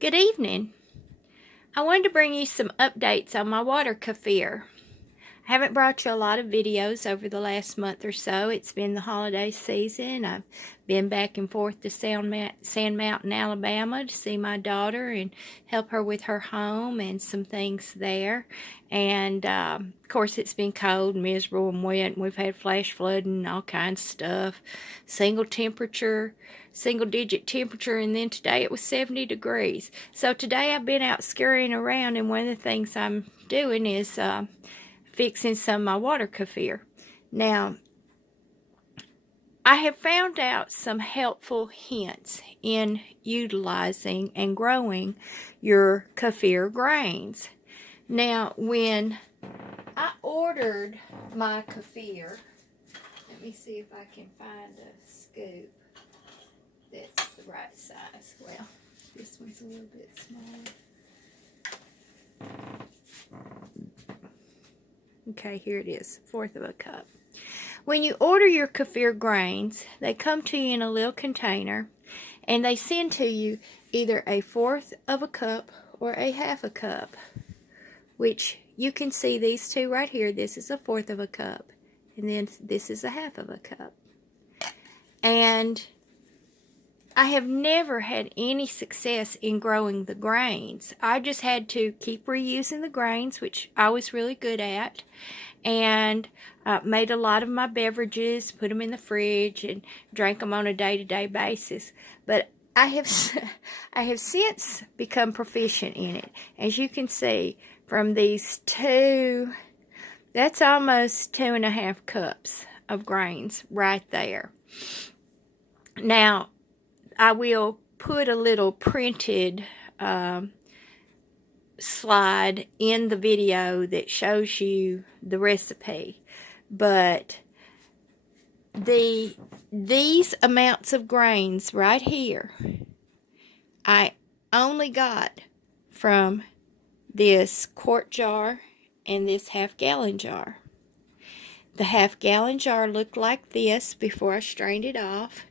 Good evening. I wanted to bring you some updates on my water kefir. I haven't brought you a lot of videos over the last month or so. It's been the holiday season. I've been back and forth to Sand Mountain, Alabama to see my daughter and help her with her home and some things there. And, of course, it's been cold, miserable, and wet, and we've had flash flooding and all kinds of stuff. Single-digit temperature, and then today it was 70 degrees. So today I've been out scurrying around, and one of the things I'm doing is fixing some of my water kefir. Now, I have found out some helpful hints in utilizing and growing your kefir grains. Now, when I ordered my kefir, let me see if I can find a scoop that's the right size. Well, this one's a little bit smaller. Okay, here it is, 1/4 of a cup. When you order your kefir grains, they come to you in a little container, and they send to you either a 1/4 of a cup or a 1/2 a cup, which you can see these two right here. This is a 1/4 of a cup, and then this is a 1/2 of a cup. And I have never had any success in growing the grains. I just had to keep reusing the grains, which I was really good at, and made a lot of my beverages, put them in the fridge, and drank them on a day-to-day basis. But I have since become proficient in it. As you can see from these two, that's almost 2.5 cups of grains right there. Now, I will put a little printed slide in the video that shows you the recipe, but these amounts of grains right here I only got from this quart jar and this 1/2 gallon jar. The 1/2 gallon jar looked like this before I strained it off.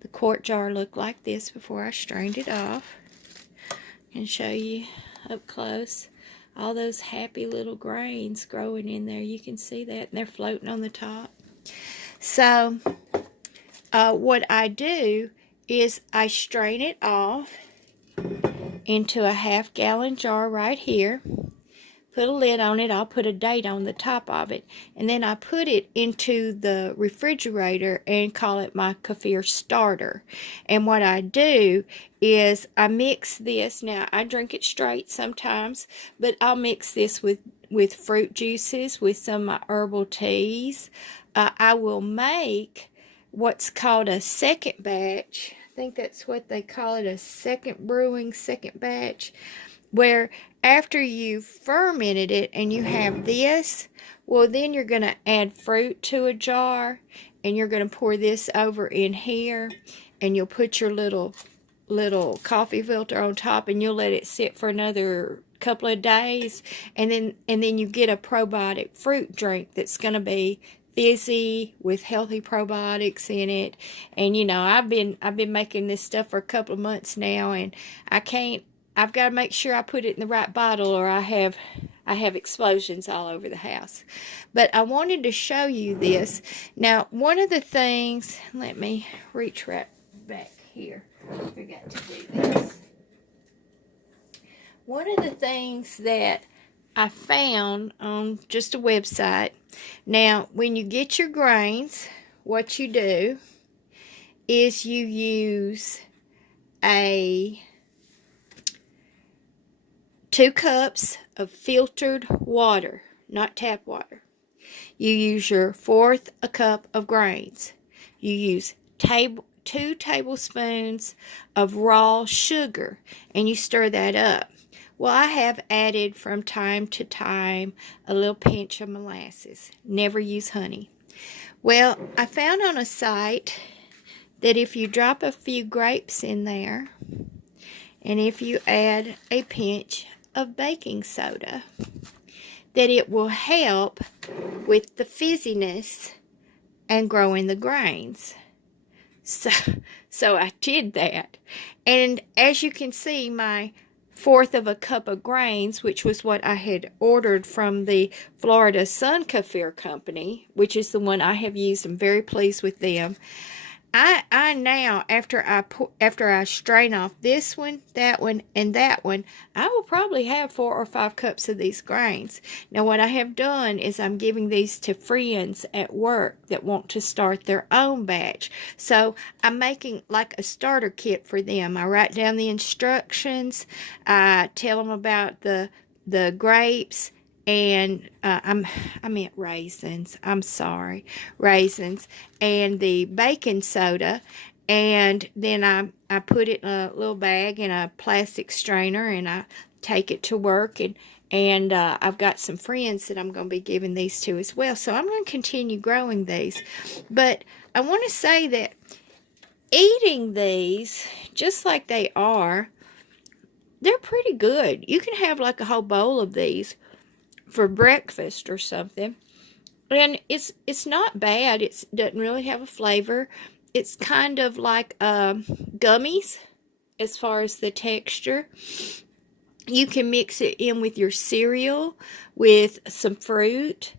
The quart jar looked like this before I strained it off. I can show you up close all those happy little grains growing in there. You can see that, and they're floating on the top. So what I do is I strain it off into a 1/2 gallon jar right here. Put a lid on it. I'll put a date on the top of it. And then I put it into the refrigerator and call it my kefir starter. And what I do is I mix this. Now, I drink it straight sometimes, but I'll mix this with fruit juices, with some of my herbal teas. I will make what's called a second batch. I think that's what they call it, a second batch, where after you've fermented it and you have this, well, then you're going to add fruit to a jar, and you're going to pour this over in here, and you'll put your little coffee filter on top, and you'll let it sit for another couple of days, and then you get a probiotic fruit drink that's going to be fizzy with healthy probiotics in it. And you know, I've been making this stuff for a couple of months now, and I've got to make sure I put it in the right bottle, or I have explosions all over the house. But I wanted to show you this. Now, one of the things, let me reach right back here. I forgot to do this. One of the things that I found on just a website. Now, when you get your grains, what you do is you use 2 cups of filtered water, not tap water. You use your 1/4 a cup of grains. You use 2 tablespoons of raw sugar, and you stir that up. Well, I have added from time to time a little pinch of molasses. Never use honey. Well, I found on a site that if you drop a few grapes in there, and if you add a pinch of baking soda, that it will help with the fizziness and growing the grains. So I did that. And as you can see, my fourth of a cup of grains, which was what I had ordered from the Florida Sun Kefir company, which is the one I have used. I'm very pleased with them. I now, after I strain off this one, and that one, I will probably have 4 or 5 cups of these grains. Now, what I have done is I'm giving these to friends at work that want to start their own batch. So I'm making like a starter kit for them. I write down the instructions. I tell them about the grapes, and I meant raisins. I'm sorry, raisins, and the baking soda, and then I put it in a little bag in a plastic strainer, and I take it to work, and I've got some friends that I'm going to be giving these to as well. So I'm going to continue growing these, but I want to say that eating these just like they are, they're pretty good. You can have like a whole bowl of these for breakfast or something, and it's not bad. It doesn't really have a flavor. It's kind of like gummies as far as the texture. You can mix it in with your cereal with some fruit,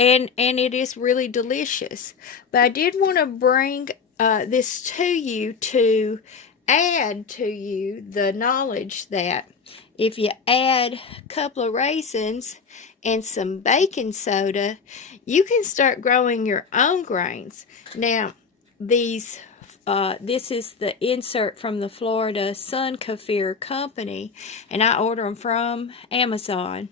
and it is really delicious. But I did want to bring this to you to add to you the knowledge that if you add a couple of raisins and some baking soda, you can start growing your own grains. Now, this is the insert from the Florida Sun Kefir company, and I order them from Amazon.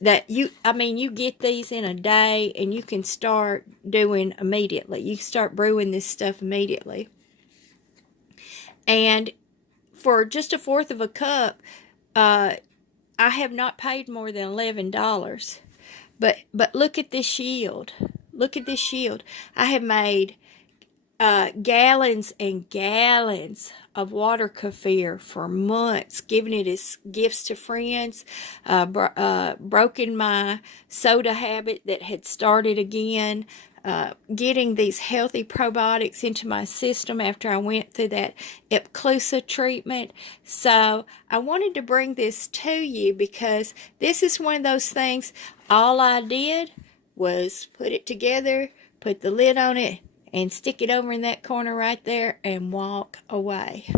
You get these in a day, and you can start doing immediately. You can start brewing this stuff immediately. And for just a fourth of a cup, I have not paid more than $11. But look at this yield. Look at this yield. I have made gallons and gallons of water kefir for months, giving it as gifts to friends, broken my soda habit that had started again, getting these healthy probiotics into my system after I went through that Epclusa treatment. So I wanted to bring this to you because this is one of those things, all I did was put it together, put the lid on it, and stick it over in that corner right there and walk away.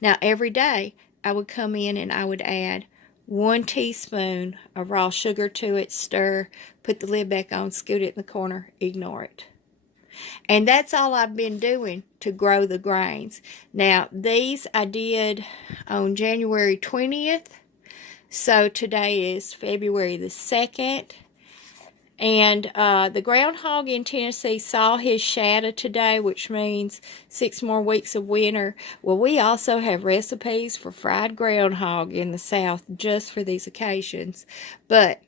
Now, every day I would come in and I would add 1 teaspoon of raw sugar to it, stir, put the lid back on, scoot it in the corner, ignore it. And that's all I've been doing to grow the grains. Now, these I did on January 20th. So today is February the 2nd. And the groundhog in Tennessee saw his shadow today, which means 6 more weeks of winter. Well, we also have recipes for fried groundhog in the South just for these occasions. But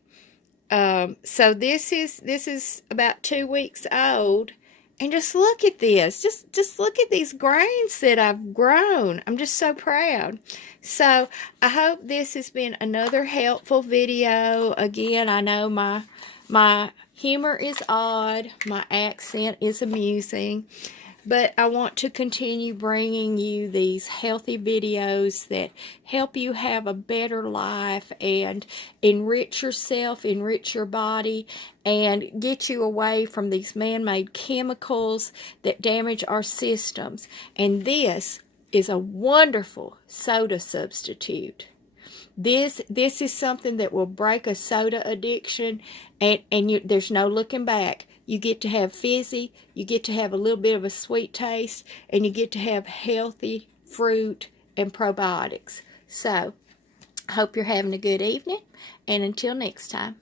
so this is about 2 weeks old, and just look at this. Just look at these grains that I've grown. I'm just so proud. So I hope this has been another helpful video. Again, I know my humor is odd, my accent is amusing, but I want to continue bringing you these healthy videos that help you have a better life and enrich yourself, enrich your body, and get you away from these man-made chemicals that damage our systems. And this is a wonderful soda substitute. This is something that will break a soda addiction, and there's no looking back. You get to have fizzy, you get to have a little bit of a sweet taste, and you get to have healthy fruit and probiotics. So, I hope you're having a good evening, and until next time.